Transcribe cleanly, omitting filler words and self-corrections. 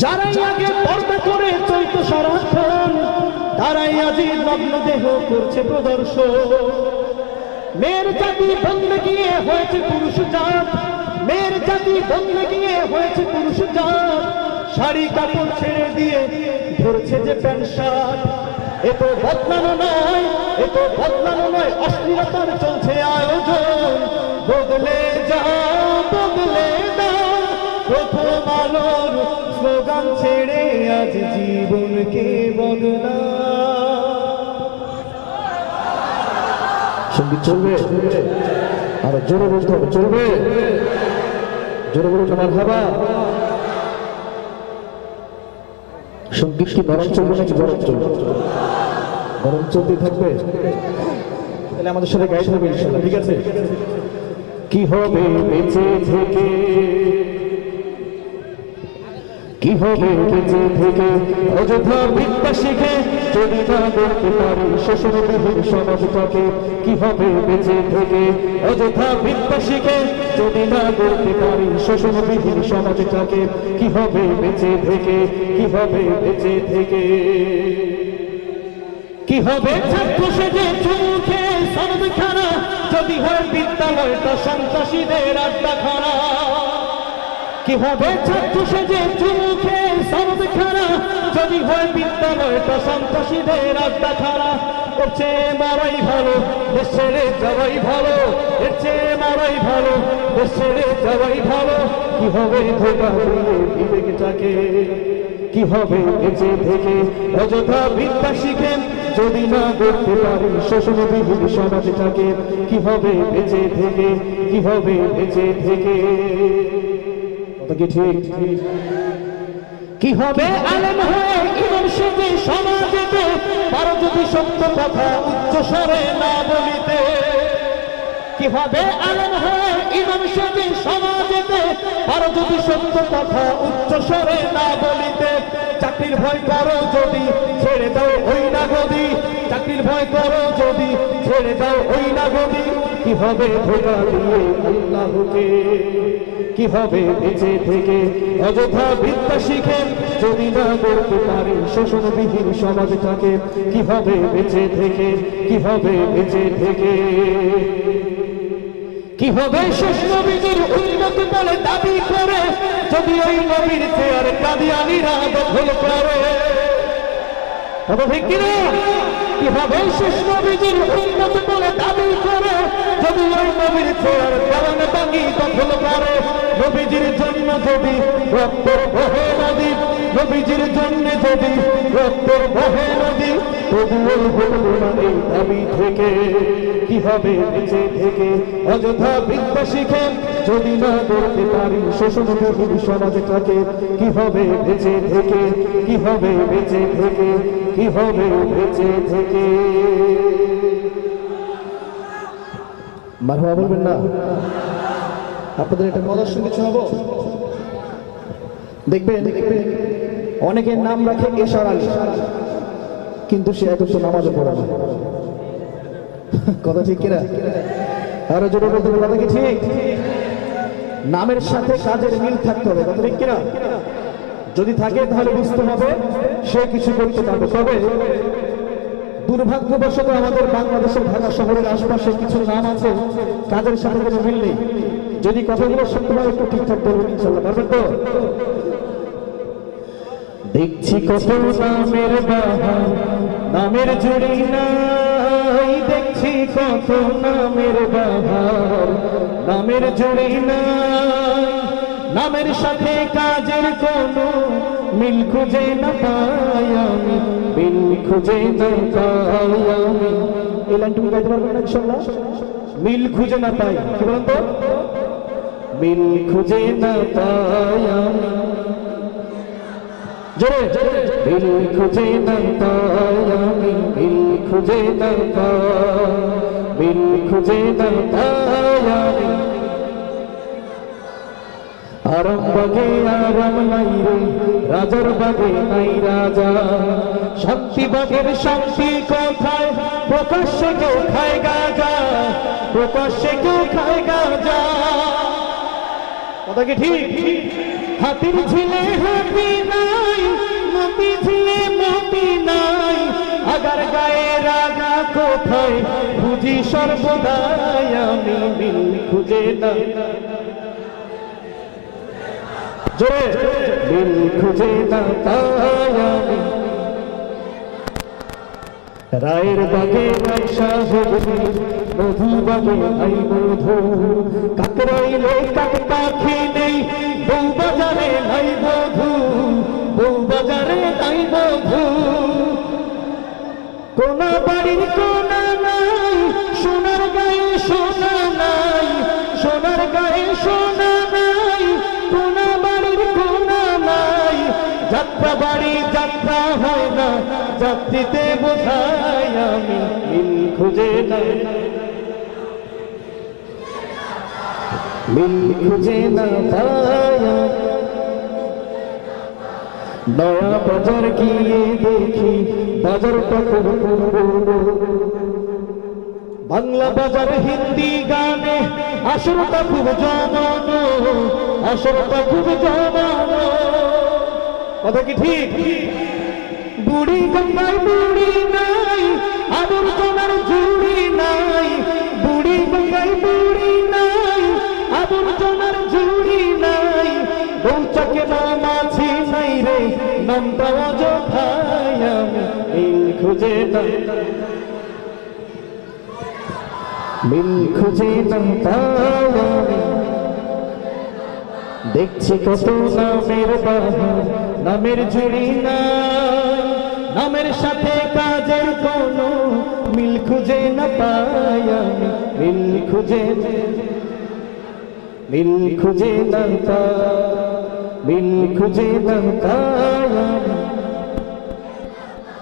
যারাই আগে পর্দা করে চলতো সারাক্ষণ, তারাই আজি নগ্ন দেহ করছে প্রদর্শন। মেয়ের জাতি বদলে গিয়ে হয়েছে পুরুষ জাত, মেয়ের জাতি বদলে গিয়ে হয়েছে পুরুষ জাত। শাড়ি কাপড় ছেড়ে দিয়ে ধরছে যে প্যান্ট শার্ট। এ তো বদলানো নয়, এ তো বদলানো নয়, অশ্লীলতার চলছে আয়োজন। বদলে যাও, বদলে দাও, প্রথম আলোর স্লোগান ছেড়ে আজ জীবনকে বদলা। সঙ্গীত চলবে, আরো জোরে বলতে হবে, চলবে, জোরে বলুন মারহাবা। সঙ্গীত কি নরম চলবে নাকি গরম চলবে? গরম চলতে থাকবে, তাহলে আমাদের সাথে গাইতে হবে ইনশাআল্লাহ, ঠিক আছে? কি হবে বেঁচে থেকে, কি হবে বেঁচে থেকে, অযথা বিদ্যা শিখে যদি না করতে পারি শোষণবিহীন সমাজটাকে। কি হবে বেঁচে থেকে, অযথা বিদ্যা শিখে যদি না করতে পারি শোষণবিহীন সমাজটাকে। কি হবে বেঁচে থেকে, কি হবে বেঁচে থেকে। কি হবে ছাত্র সেজে চুমুখে সনদ খানা, যদি হয় বিদ্যালয়টা সন্ত্রাসীদের আড্ডাখানা। কি হবে ছাত্র সেজে চুমুখে সনদ খানা, যদি হয় বিদ্যালয়টা সন্ত্রাসীদের আড্ডাখানা। এর চেয়ে মারাই ভালো, দেশ ছেড়ে যাওয়াই ভালো, এর চেয়ে মারাই ভালো, দেশ ছেড়ে যাওয়াই ভালো। কি হবে ধোঁকা দিয়ে বিবেকটাকে, কি হবে বেঁচে থেকে, অযথা বিদ্যা শিখে যদি না করতে পারি শোষণবিহীন সমাজটাকে। কি হবে বেঁচে থেকে, কি হবে বেঁচে থেকে। কথা কি ঠিক? কি হবে আলেম হয়ে ইমাম সেজে সমাজেতে, পারো যদি সত্য কথা উচ্চ স্বরে না বলিতে। কি হবে আলেম হয়ে ইমাম সেজে সমাজেতে, পারো যদি সত্য কথা উচ্চ স্বরে না বলিতে। চাকরির ভয় করো যদি ছেড়ে দাও ওই না গদি, চাকরির ভয় করো যদি ছেড়ে দাও ওই না গদি। কি হবে ধোঁকা দিয়ে আল্লাহকে, কি হবে বেঁচে থেকে, অযথা বিদ্যা শিখে যদি না করতে পারি শোষণবিহীন সমাজটাকে। কি হবে বেঁচে থেকে, কি হবে বেঁচে থেকে। কি হবে শেষ নবীর উন্নত বলে দাবি করে, যদি ওই নবীর চেয়ার কাদিয়ানীরা দখল করে। কথা ঠিক কিনা? কি হবে শেষ নবীর উন্নত বলে দাবি করে, যদি ওই নবীর চেয়ার দেওয়ান বাঙ্গি দখল করে। নবীজির জন্য যদি রক্তের বহে নদী, নবীজির জন্য যদি রক্তের বহে নদী, তবুও হলো না এই দাবি থেকে। কি হবে বেঁচে থেকে, অযথা বিদ্যা শিখে যদি না করতে পারি শোষণবিহীন সমাজটাকে। কি হবে বেঁচে থেকে, কি হবে বেঁচে থেকে, কি হবে বেঁচে থেকে। মারহাবা বলবেন না? আপনাদের একটা মজার সঙ্গে শোনাবো, দেখবেন অনেকের নাম রাখে এশার আলী, কিন্তু সে এখন তো নামাজও পড়ে না। কথা ঠিক কিনা? আরো জোরে বলতে হবে, কথা কি ঠিক? নামের সাথে কাজের মিল থাকতে হবে, কথা ঠিক কিনা? যদি থাকে তাহলে বুঝতে হবে সে কিছু করতে পারবে। তবে দুর্ভাগ্যবশত আমাদের বাংলাদেশের ঢাকা শহরের আশপাশে কিছু নাম আছে কাজের সাথে কোনো মিল নেই। যদি কথাগুলো সত্যভাবে একটু ঠিকঠাক বলবেন ইনশাআল্লাহ, পারবেন তো? দেখছি কত নামের বাহার, নামের জুড়ি নাই। দেখছি কত নামের বাহার, নামের জুড়ি নাই। নামের সাথে কাজের কোনো মিল খুঁজে না পাই আমি, মিল খুঁজে না পাই আমি। এই লাইনটুকু গাইতে পারবেন না ইনশাআল্লাহ? মিল খুঁজে না পাই, কি বলেন তো? মিল খুঁজে না পাই আমি, জোরে মিল খুঁজে না পাই আমি, মিল খুঁজে না পাই, মিল খুঁজে না পাই আমি। আরাম বাগে আরাম নাই রে, রাজার বাগে নাই রাজা। শান্তি বাগের শান্তি কোথায়, প্রকাশ্যে কেউ খায় গাঁজা, প্রকাশ্যে কেউ খায় গাঁজা। কথা কি ঠিক? হাতির ঝিলে হাতি না সর্বদাই আমি মিল খুঁজে না জোরে মিল খুঁজে না পাই আমি রায়ের বাগে নাই সাহেব মধু বাগে নাই মধু কাকরাইলে কাক পাখি নেই বউ বাজারে নাই বধু বউ বাজারে নাই বধু কোন বাড়ির কোনা নাই সোনার গায়ে সোনা নাই সোনার গায়ে সোনা নাই কোন বাড়ির কোনা নাই যাত্রা বাড়ি যাত্রা হয় না যাত্রীতে বোঝাই আমি মিল খুঁজে না মিল খুঁজে না পাই নয়া বাজার গিয়ে দেখি বাজারটা খুব বাংলা বাজার হিন্দি গানে আসরটা খুব জমানো আসরটা খুব জমানো কথা কি ঠিক বুড়ি গঙ্গায় বুড়ি নাই আবর্জনার ঝুড়ি নাই বুড়ি গঙ্গায় বুড়ি নাই আবর্জনার ঝুড়ি নাই বৌচাকে নাম আছে নাই রে নামটা অযথাই আমি মিল খুঁজে না মিল খুঁজে না পাই আমি দেখছি কত নামের বাহার নামের ঝুড়ি না নামের সাথে কাজের কোনো মিল খুঁজে না পাই আমি মিল খুঁজে না পাই মিল খুঁজে না পাই